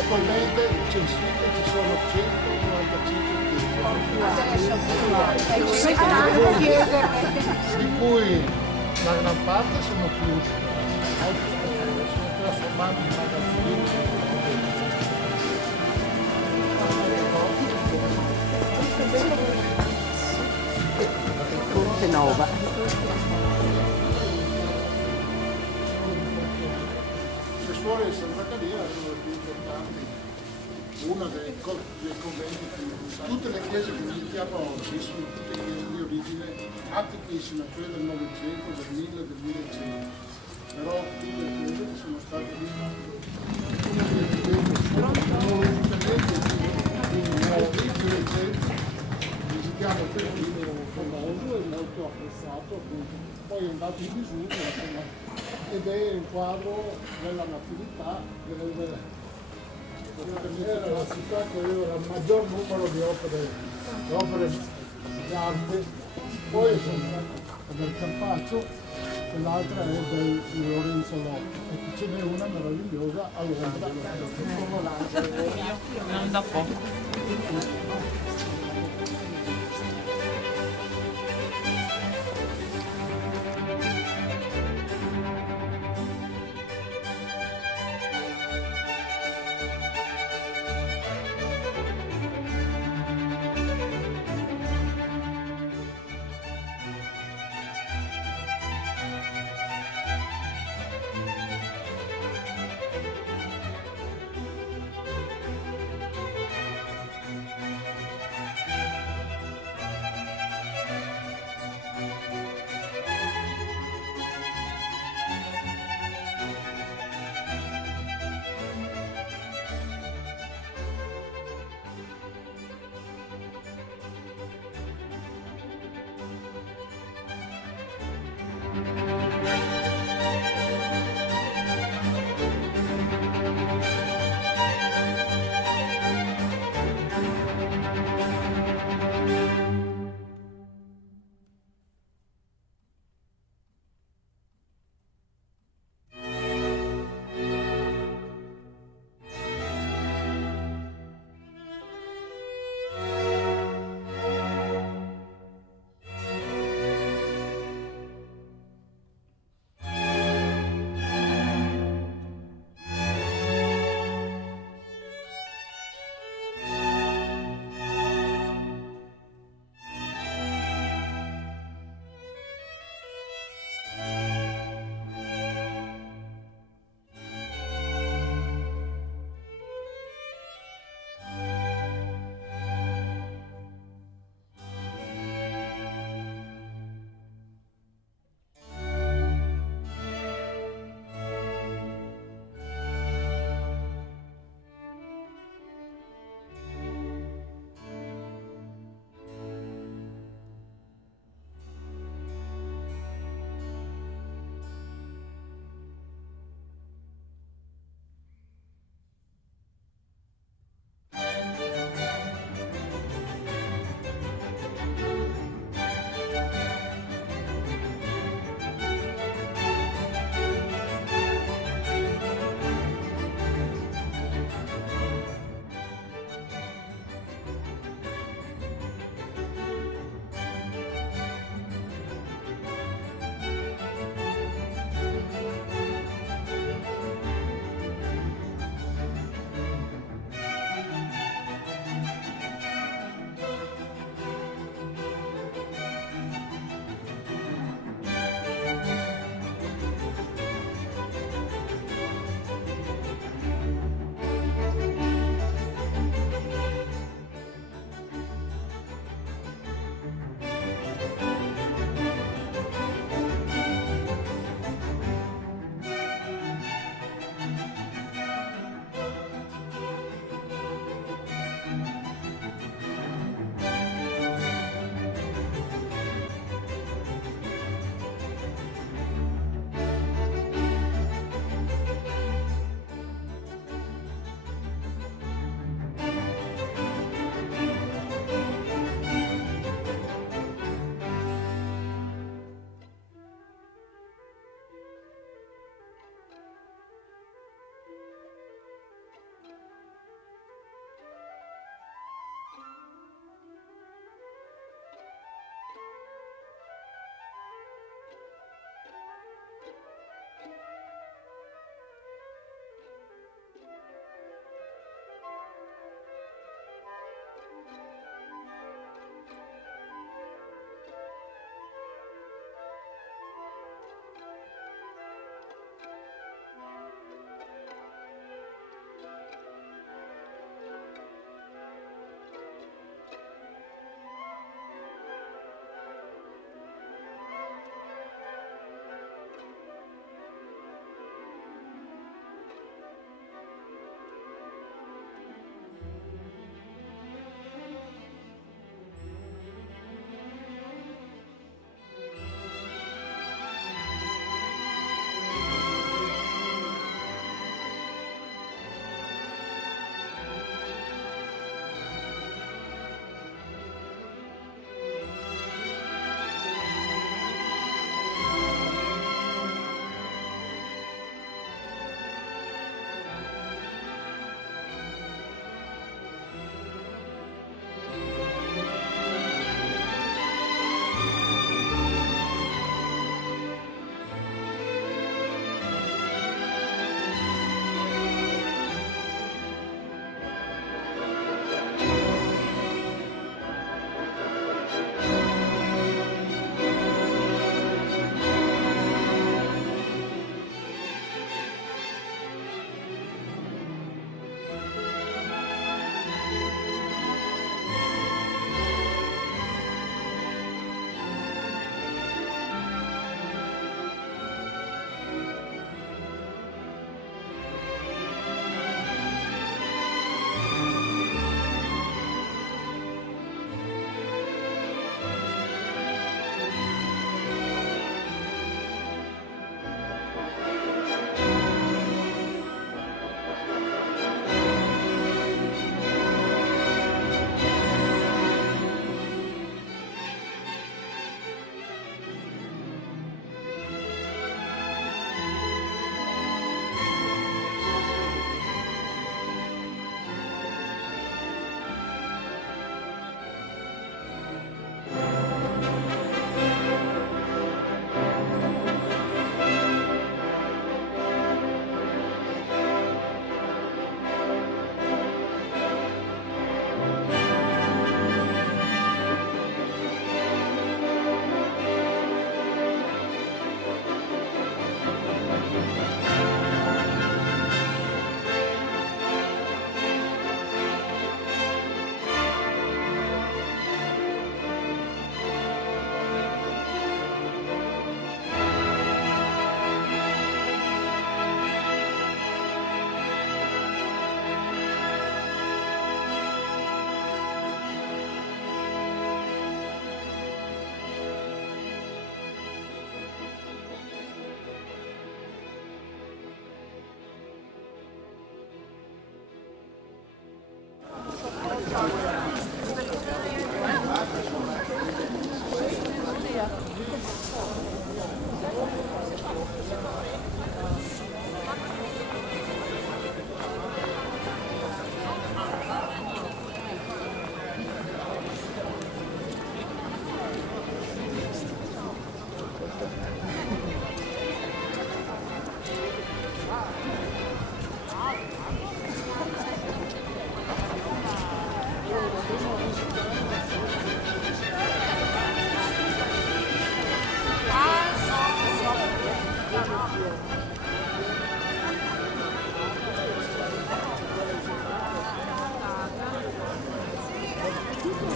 Attualmente censite ci sono 195 chiese, di cui la gran parte sono chiuse, altre sono trasformate in magazzini. Corte Nova. Le suore di San Zaccaria sono le più importanti, una dei conventi più. Tutte le chiese che visitiamo oggi sono tutte chiese di origine antichissima, cioè del Novecento, del 1000, del 1100. Però tutte le chiese che sono state più recenti, visitiamo il Perugino famoso e molto apprezzato, appunto. Poi è andato in disuso, ed è il quadro della natività era la città che aveva il maggior numero di opere di arte. Poi sono del Carpaccio e l'altra è di Lorenzo Lotti, e qui ce n'è una meravigliosa a Londra, Non da poco.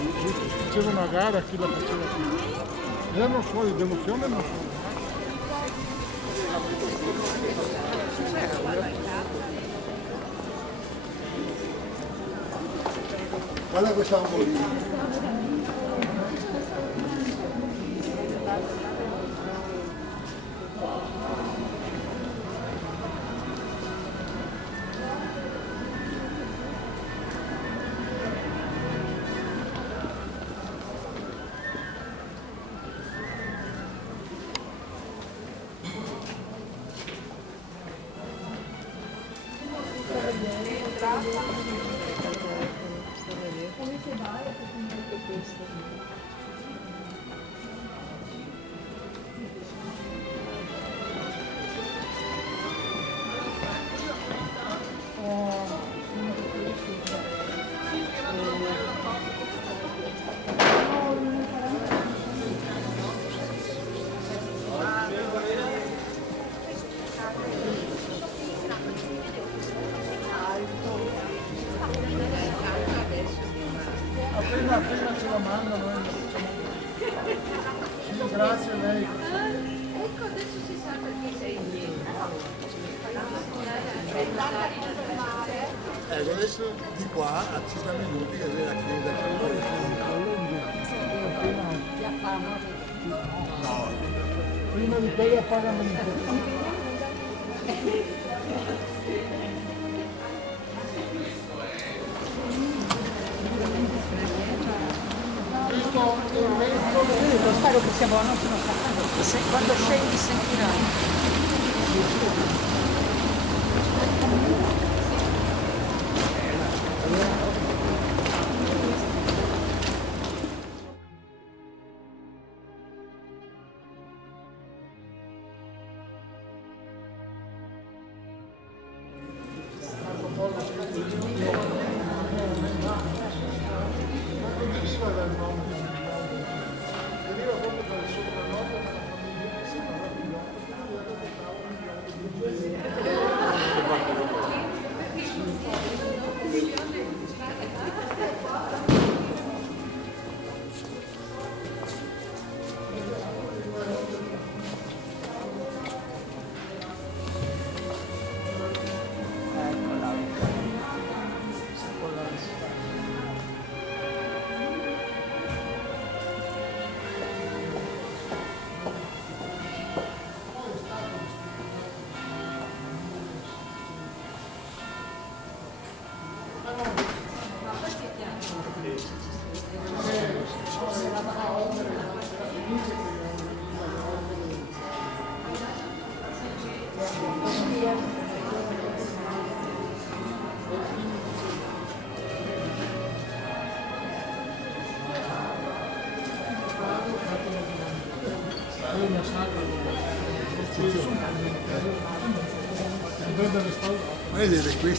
Faceva una gara chi la faceva più. Erano suoni devozione, non so. Guarda questa ambolina. Appena ce la mandano, noi sì, grazie a lei. Ecco, adesso si sa perché sei indietro. Ecco, adesso di qua a 5 minuti che è la chiesa no, prima di quello a pagamento. Spero che sia buono, se quando scendi sentirai.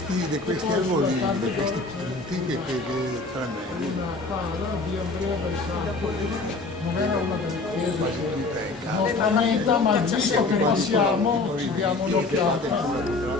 Di questi albori, di questi punti che tranelli. Non era una delle chiese nostra meta, ma visto che passiamo ci diamo un'occhiata.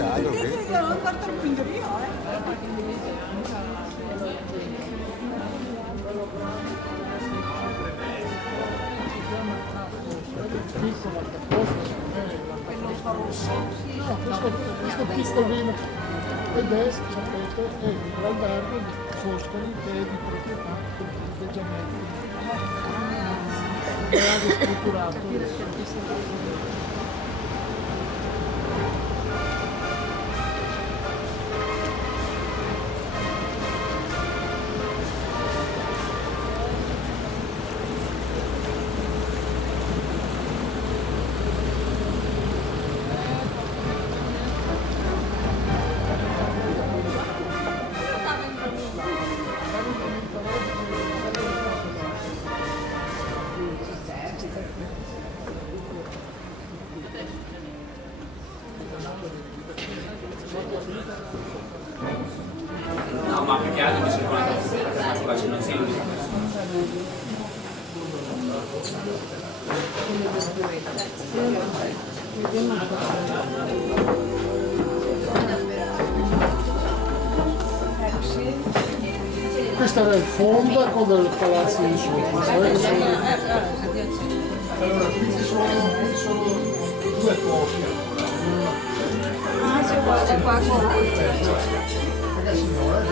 cuidado, Perché vedi? devo andare tranquillo io, No, questo piccolino ed è, sapete, è l'albergo di Foscoli che è di proprietà di Giannetti. È ristrutturato. No, ma più che altro mi sembra una facendo sempre. Questo era il fondaco del palazzo di sopra. Allora, qui ci sono due copie. Ah, se guarda qua con Perché signore,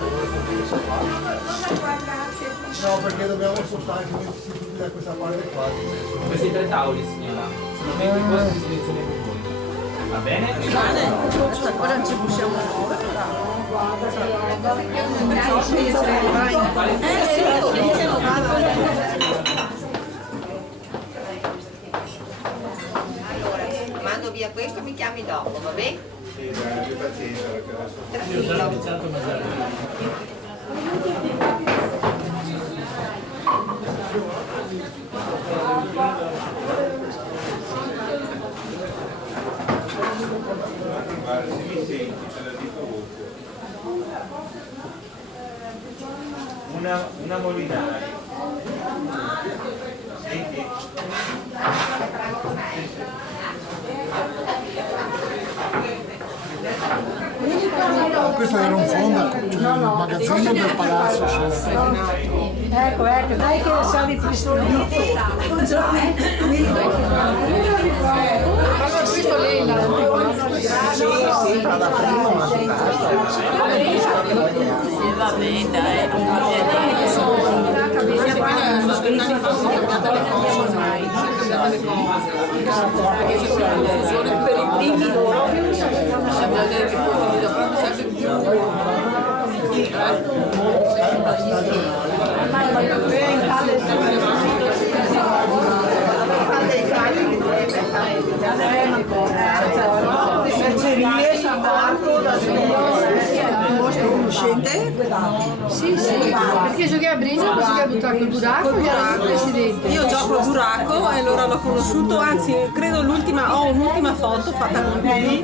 no, perché dobbiamo spostare tutti da questa parte qua. Questi 3 tavoli, signora, sono 20 posti a disposizione per voi. Va bene? Questa qua non ci possiamo muovere. Mando via questo, mi chiami dopo, va bene? Sì, dai, pazienza, perché adesso... Io ho già iniziato a mangiare. Guarda, se mi senti, te la dico voce. Una Molinari. Senti? Questo era un fondaco, cioè il magazzino del palazzo. Ecco, dai che sali pistolini. questo lei l'ha Sì, fa da prima, ma si Va bene, dai, non cambia Per i primi loro. San Marco, da conoscente? Sì, perché giochi a Brescia non si chiama buttare col buracco, era il presidente. Io gioco a buracco e allora l'ho conosciuto, anzi credo ho un'ultima foto fatta con lui.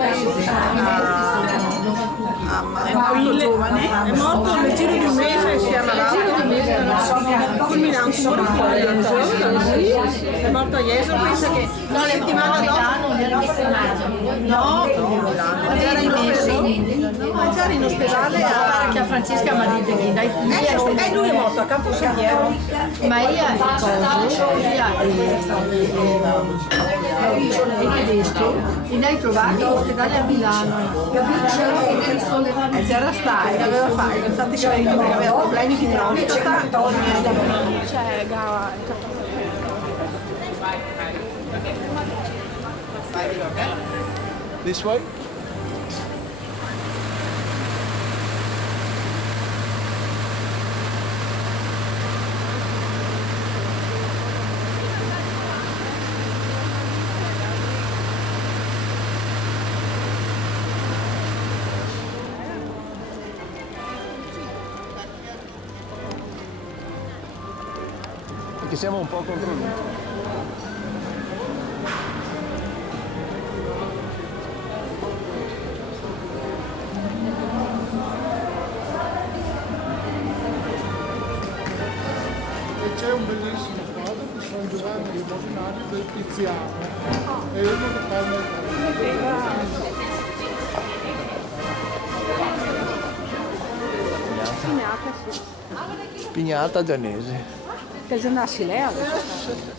È morto nel giro di un mese e si è ammalato. Fulmina un tumore fulminato. È morto a Jesolo, pensa che una settimana dopo. No, era in ospedale Che a Francesca mi ha detto che dai e lui è morto a Camposantiero. ma io è tedesco e l'hai trovato all'ospedale a Milano, capisci? C'era stai, aveva fatto, infatti c'era detto perché aveva problemi di prostata. Cioè, This way? Perché siamo un po' contro lui. C'è un bellissimo quadro di San Giovanni di Bosinario del Tiziano e uno che parla Pignata, sì. Pignata Gianesi. Che giornassi lei adesso.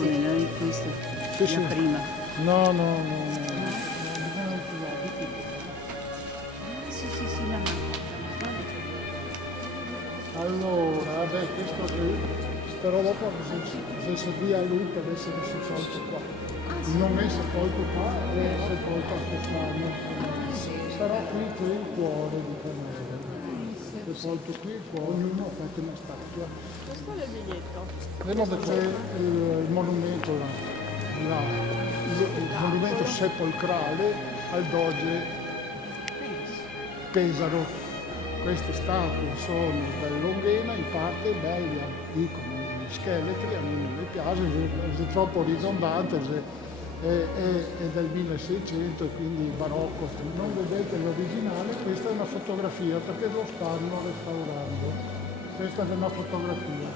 Noi questa Sì. la prima. No. Sì, la Allora, questo sta roba qua se serviva a lui per essere sepolto qua. Non è sepolto qua, è sepolto a quest'anno. Sarà qui il cuore di Canale. Sepolto qui il cuore, ognuno ha fatto una statua. Questo è il biglietto. Vedo che c'è il monumento là, il monumento sepolcrale al doge Pesaro. Queste statue sono dall'Onghena, in parte belle, dicono, gli scheletri, a me non mi piace, è troppo ridondante, è del 1600, quindi barocco. Non vedete l'originale, questa è una fotografia perché lo stanno restaurando. Questa è una fotografia.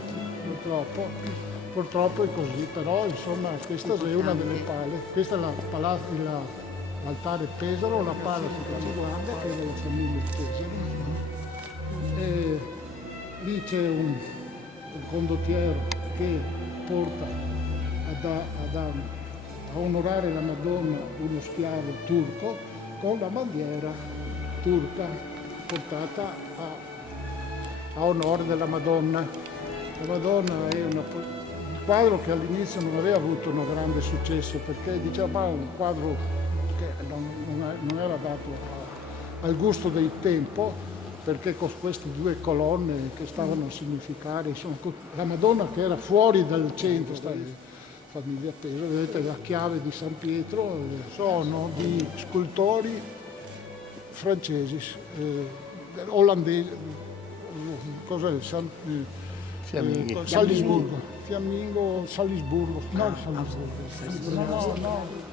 Purtroppo è così, però insomma questa è una delle pale, questa è l'altare Pesaro, la pala si guarda che è della famiglia Pesaro. E lì c'è un condottiero che porta a onorare la Madonna uno schiavo turco con la bandiera turca portata a onore della Madonna. La Madonna è un quadro che all'inizio non aveva avuto un grande successo perché diciamo un quadro che non era dato al gusto del tempo, perché con queste due colonne che stavano a significare, insomma, la Madonna che era fuori dal centro, famiglia Pesaro, vedete la chiave di San Pietro, sono di scultori francesi, olandesi, cos'è? Salisburgo. Fiammingo, Salisburgo. No, Salisburgo. No.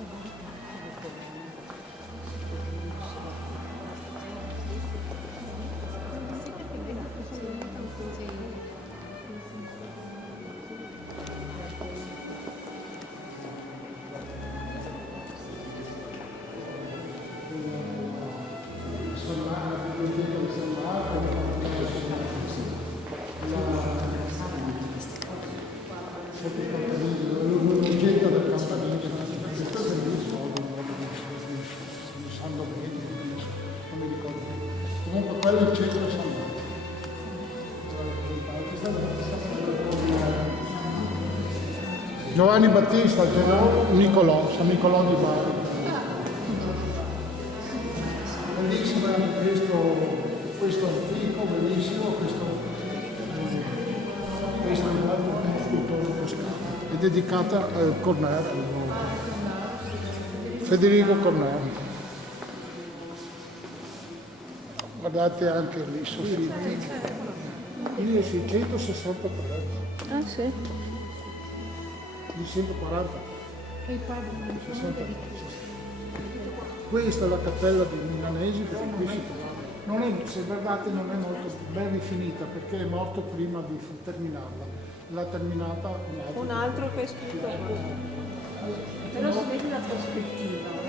L'oggetto del campanile, questo è bellissimo, non mi ricordo. Comunque quello è il centro San Marco. Giovanni Battista, Nicolò, San Nicolò di Bari. Bellissimo anche questo antico, bellissimo, questo è un scultore toscano. È dedicata a Cornaro, Federico Cornaro. Guardate anche lì, soffitti. 1663. Ah sì? Di 140. 60. Questa è la cappella dei Milanesi, perché qui si trova. Se guardate non è molto ben rifinita perché è morto prima di terminarla. L'ha terminata Un altro che è scritto. Però si vede la prospettiva,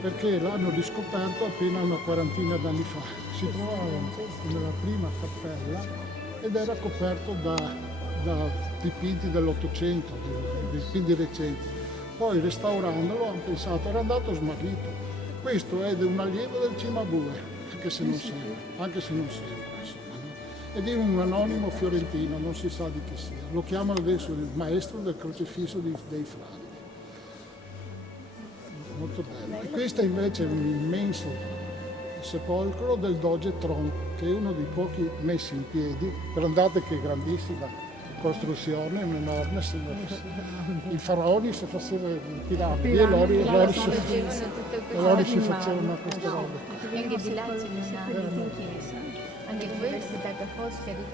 perché l'hanno riscoperto appena una quarantina d'anni fa. Si trovava nella prima cappella ed era coperto da dipinti dell'Ottocento, dipinti recenti. Poi restaurandolo hanno pensato, era andato smarrito. Questo è un allievo del Cimabue, anche se non sembra, insomma, no? Ed è un anonimo fiorentino, non si sa di chi sia. Lo chiamano adesso il maestro del crocifisso dei frati. Molto bello. E questo invece è un immenso sepolcro del doge Tron, che è uno dei pochi messi in piedi. Guardate che grandissima costruzione, un'enorme. I faraoni si facevano i piramidi e loro si facevano queste robe. Anche di là c'è una chiesa, anche l'Università Ca' Foscari.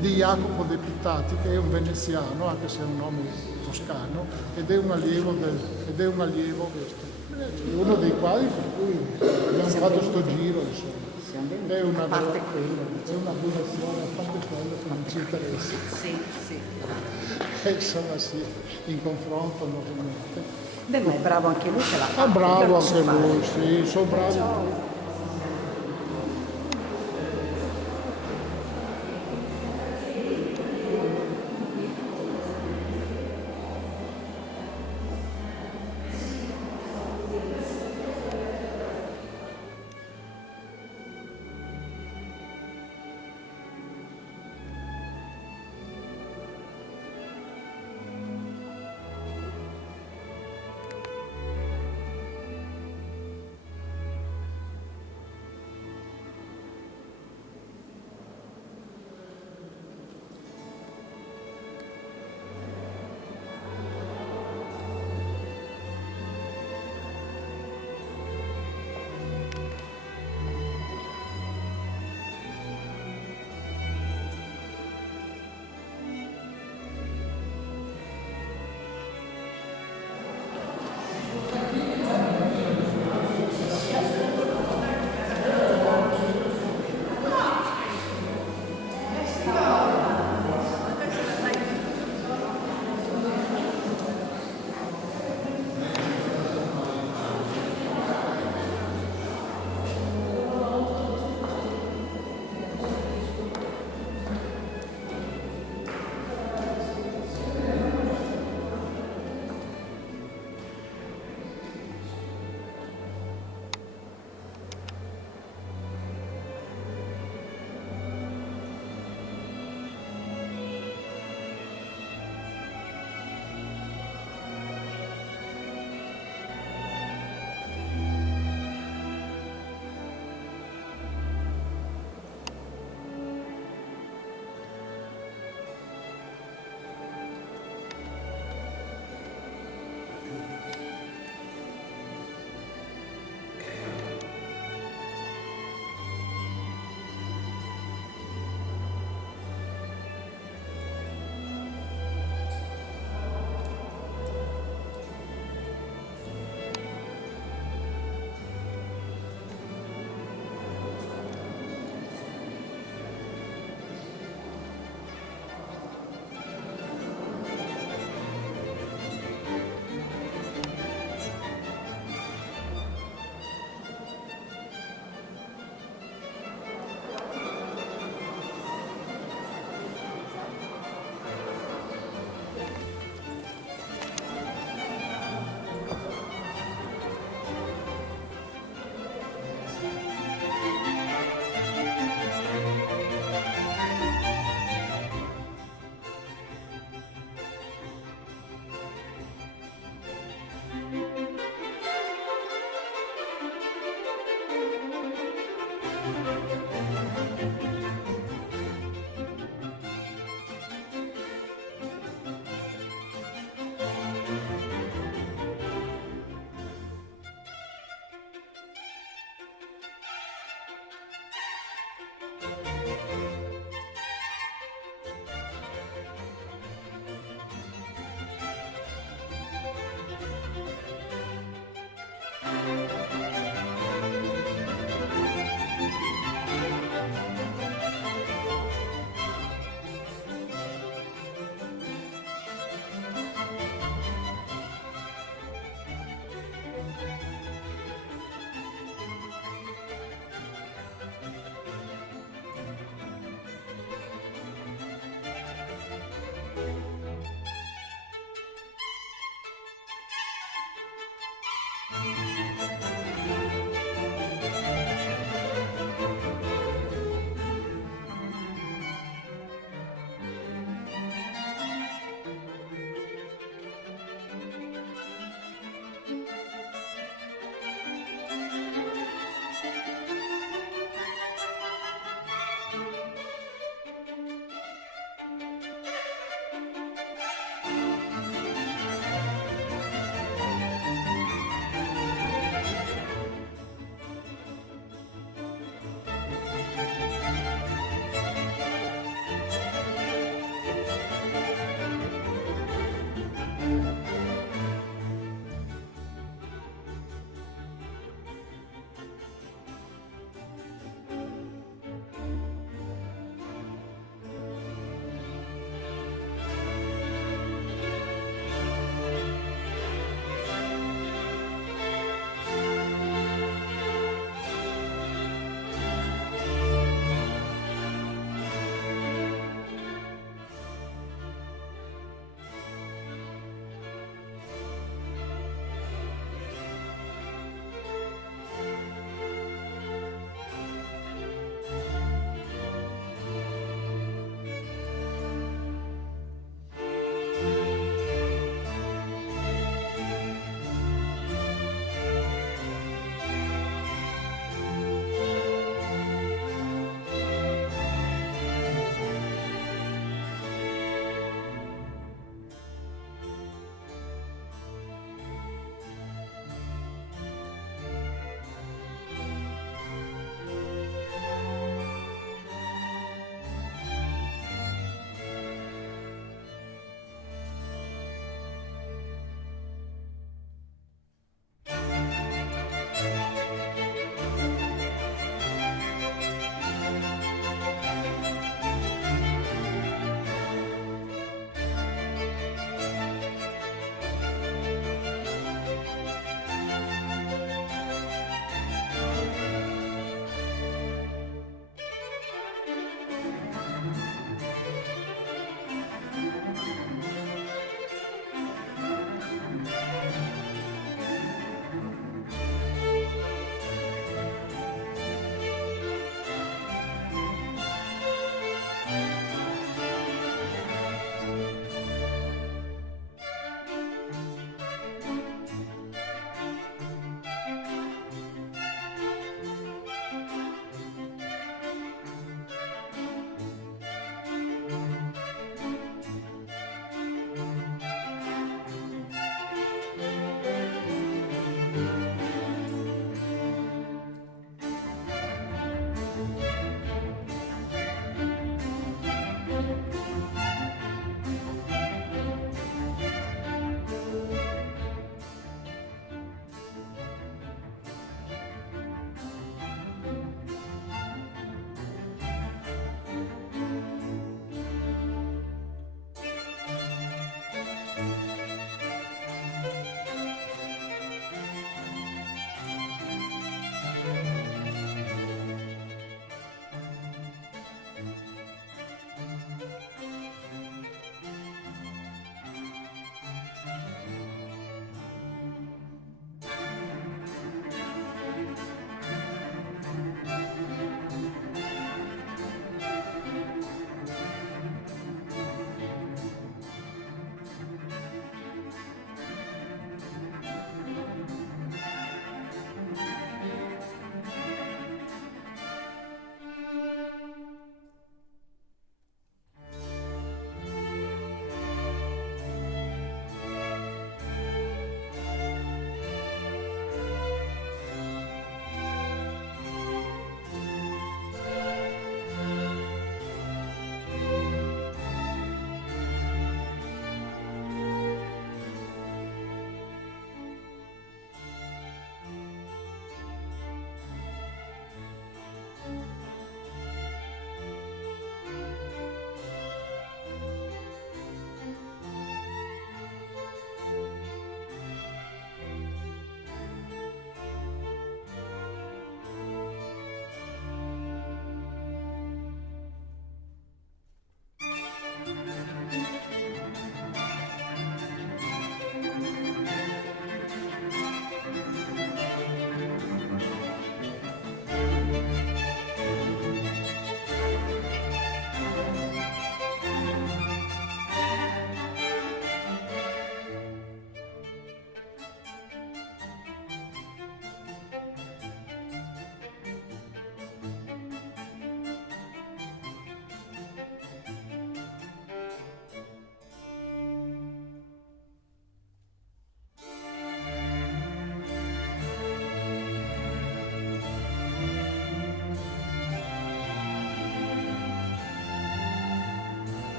Di Jacopo De Pittati, che è un veneziano, anche se è un nome toscano, ed è un allievo questo. È uno dei quadri per cui abbiamo fatto sto giro, insomma. È una donazione, a parte quello che non ci interessa. Insomma sì, in confronto normalmente. Beh, ma è bravo anche lui che l'ha fatto. Ah, bravo anche lui, sì, sono bravi.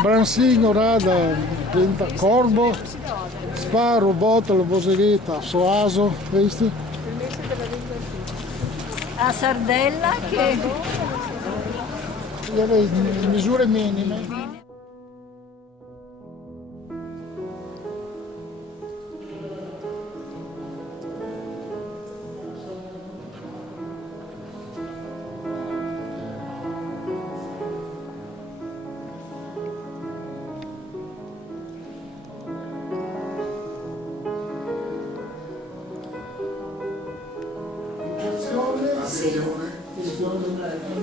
Brancino, rada, diventa corbo, sparo, botola, boseretta, soaso, questi. A sardella che Le misure minime.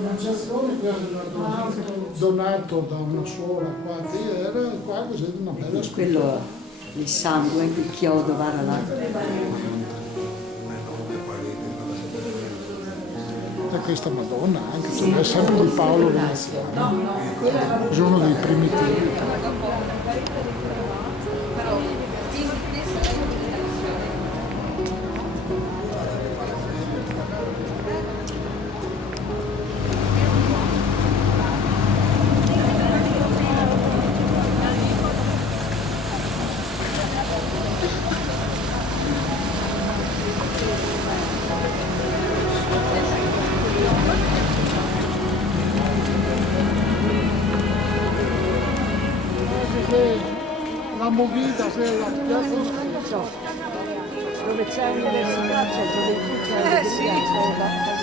L'annunciazione che era donato da una suora qua che era qua così una bella Quello il sangue, il chiodo, va là. e questa Madonna anche, cioè, è sempre di Paolo Veneziano, è uno dei primitivi. La movida, se la piazza Dove c'è l'università c'è gioventù, c'è l'università.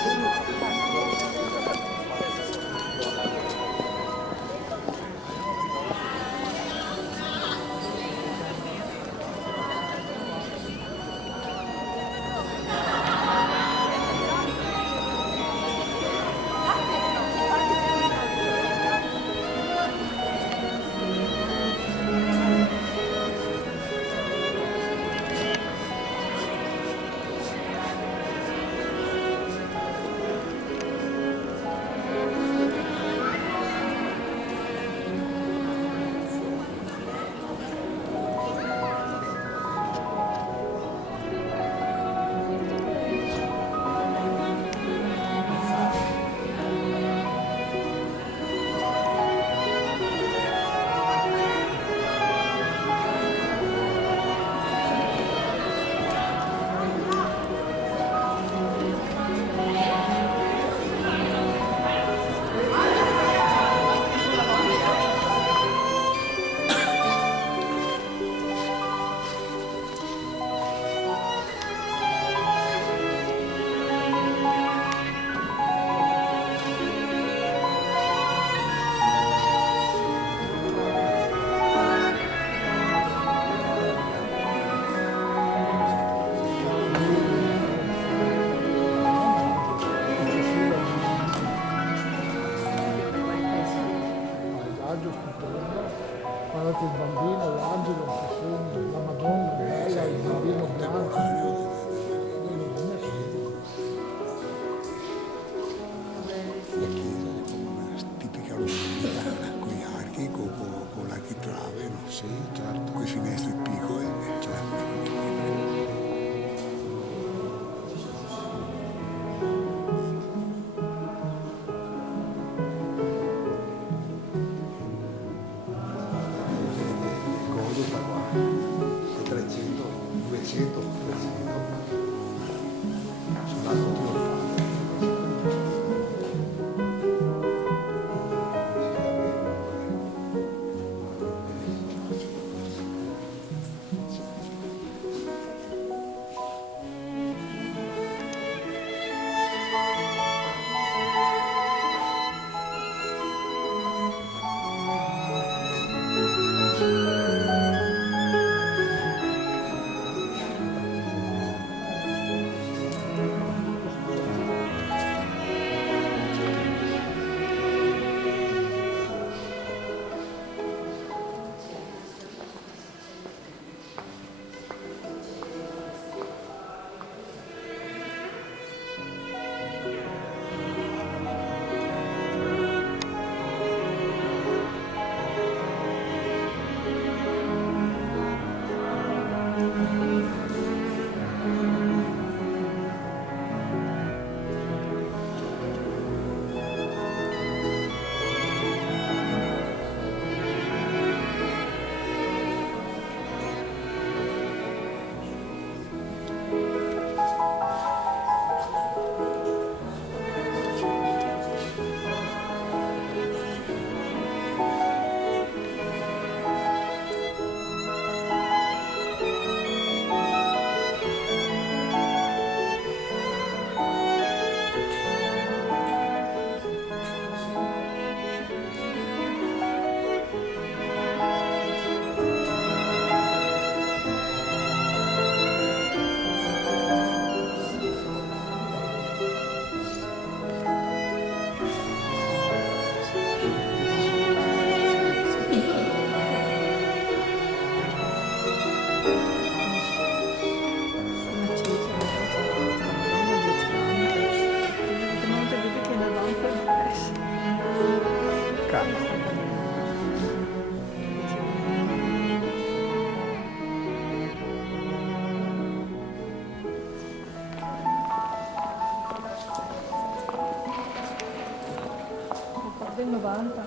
90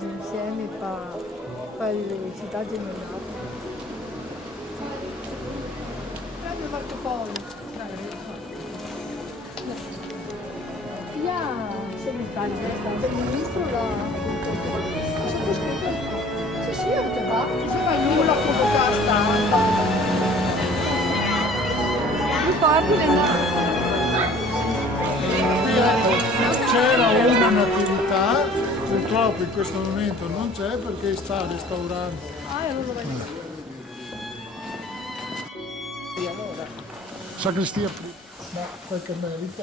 insieme per le città generali. Prendi il portafoglio. Ja, segretario del ministro la Sì, sì, avete va. Se vai nulla appunto qua stampa. ricordi le note. C'era una natività, purtroppo in questo momento non c'è perché sta restaurando. Ah, allora vai. Sacrestia prima. Ma qualche merito?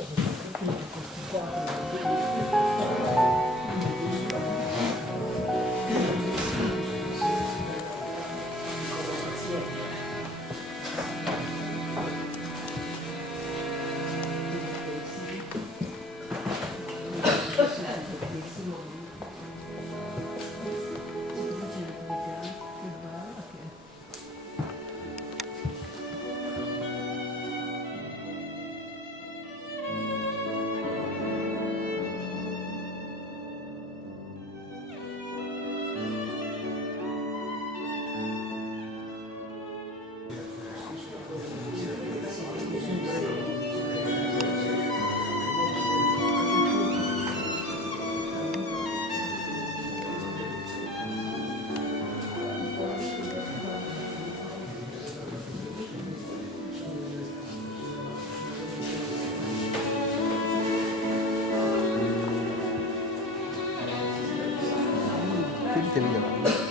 Quindi te li chiamano.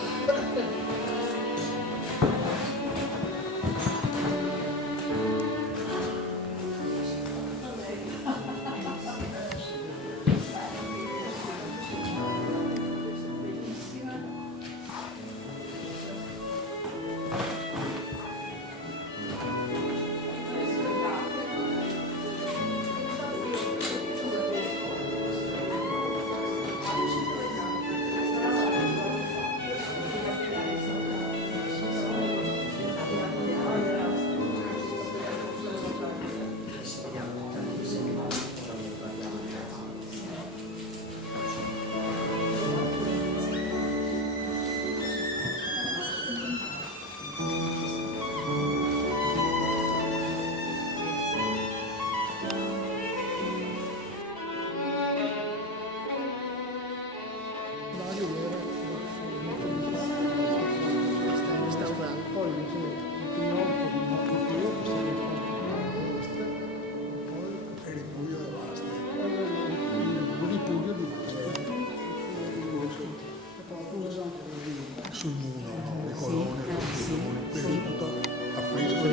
Sul muro, no? Le colonne, quindi tutto affresco.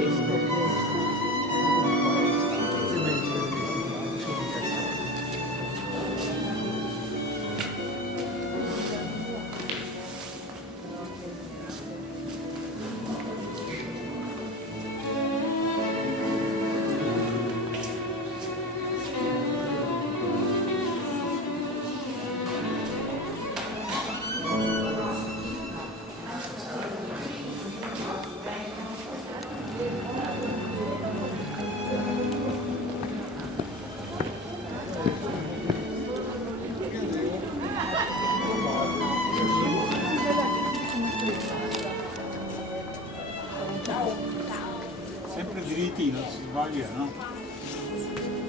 Sempre dritti, non si sbaglia, no?